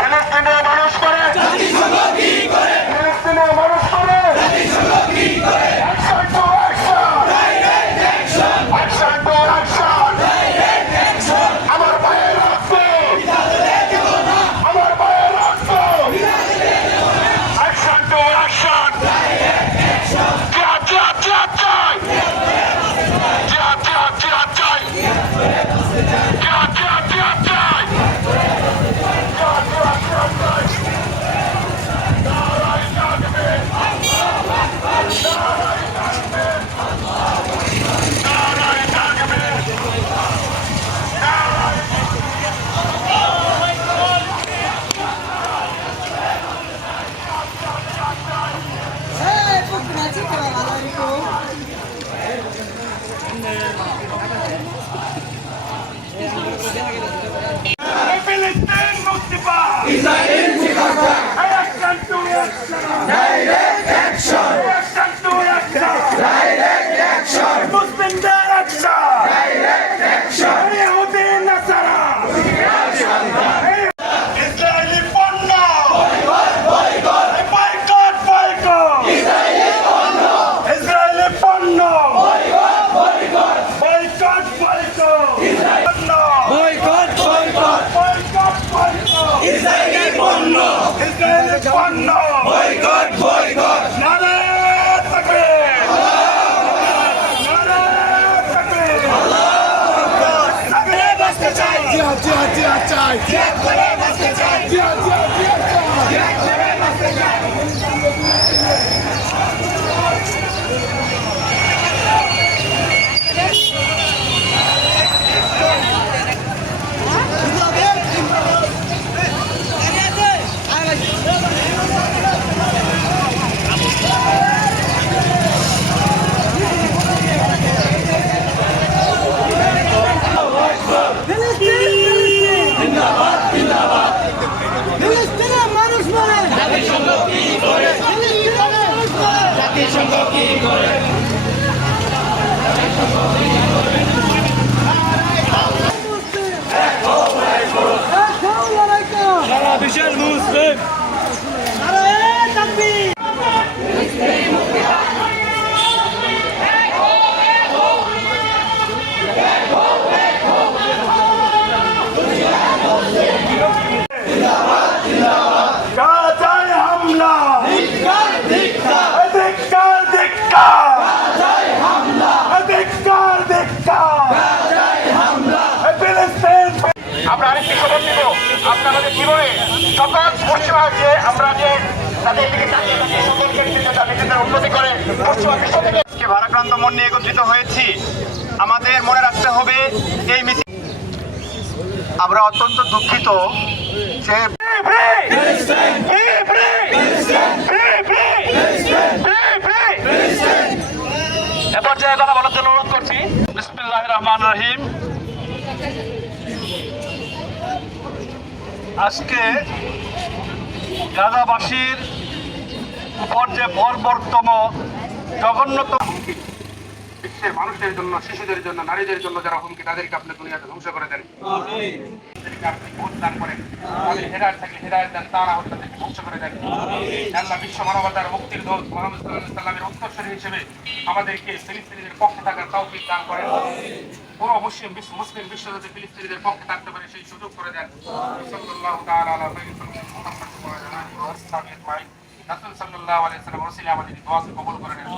ফিলিস্তিনের মানুষ করে, ফিলিস্তিনের মানুষ করে, action to action, action to action, আমার ভাইয়ের রক্ত, আমার ভাইয়ের রক্ত, action to action, জিহাদ জিহাদ জিহাদ চাই, জিহাদ জিহাদ জিহাদ চাই, জিহাদ জিহাদ জিহাদ চাই, জিহাদ জিহাদ জিহাদ চাই। ফিলিস্তিন মুক্তি পায়, ইসরায়েল জিন্দাবাদ, action to action, direct action, action to action, direct action, মুসলিমদের অ্যাকশন, ডাইরেক্ট অ্যাকশন, ইহুদি নাসারা, ইসরায়েলি পণ্য boycott boycott, boycott boycott, Israeli পণ্য, ইসরায়েলি পণ্য boycott boycott, boycott boycott, Israeli পণ্য boycott boycott, boycott boycott, Israeli পণ্য, Israeli পণ্য boycott boycott, নারে তাকবীর, নারে তাকবীর, তাকবীর বাঁচতে চাই, জিহাদ জিহাদ জিহাদ চাই, জিহাদ করে বাঁচতে চাই, জিহাদ জিহাদ জিহাদ চাই। জিহাদ করে বাঁচতে চাই। ফিলিস্তিনের মানুষ মানে জাতিসংঘ কি করে, জাতিসংঘ কি করে, সারা বিশ্বের মুসলিম গাজায় হামলা, ধিক্কার ধিক্কার, ধিক্কার ধিক্কার, গাজায় হামলা, ধিক্কার ধিক্কার, গাজায় হামলা, ফিলিস্তিন। আমরা আরেকটি খবর দিব, আপনাদের জীবনে সকল পশ্চিমাকে আমরা যে তাদের দিকে তাকিয়ে তাকিয়ে সকলকে নিজেদের উন্নতি করে পশ্চিমা বিশ্ব থেকে ভারাক্রান্ত মন নিয়ে একত্রিত হয়েছি। আমাদের মনে রাখতে হবে এই মিছিল, আমরা অত্যন্ত দুঃখিত যে এ পর্যায়ে কথা বলার জন্য অনুরোধ করছি। বিসমিল্লাহির রহমানির রহিম। আজকে গাজাবাসীর উপর যে বর্বরতম জঘন্যতম বিশ্বের মানুষদের জন্য, শিশুদের জন্য, নারীদের জন্য যারা হুমকি, তাদেরকে আপনি দুনিয়াতে ধ্বংস করে দেন, আপনি ভোট দান করেন, তাদের হেদায়েত থাকলে হেদায়েত দেন, তা না হলে তাদেরকে ধ্বংস করে দেন। আল্লাহ বিশ্ব মানবতার মুক্তির দূত মুহাম্মদ সাল্লাল্লাহু আলাইহি ওয়াসাল্লামের উত্তরসূরি হিসেবে আমাদেরকে ফিলিস্তিনিদের পক্ষে থাকার তৌফিক দান করেন। পুরো মুসলিম বিশ্ব যাতে ফিলিস্তিনিদের পক্ষে থাকতে পারে সেই সুযোগ করে দেন। সাল্লাল্লাহু তাআলা আলা মুহাম্মদ ওয়া আলা আলিহি ওয়া সাহবিহি আজমাইন। রাসূল সাল্লাল্লাহু আলাইহি ওয়াসাল্লাম আমাদের দোয়া কবুল করে নেন।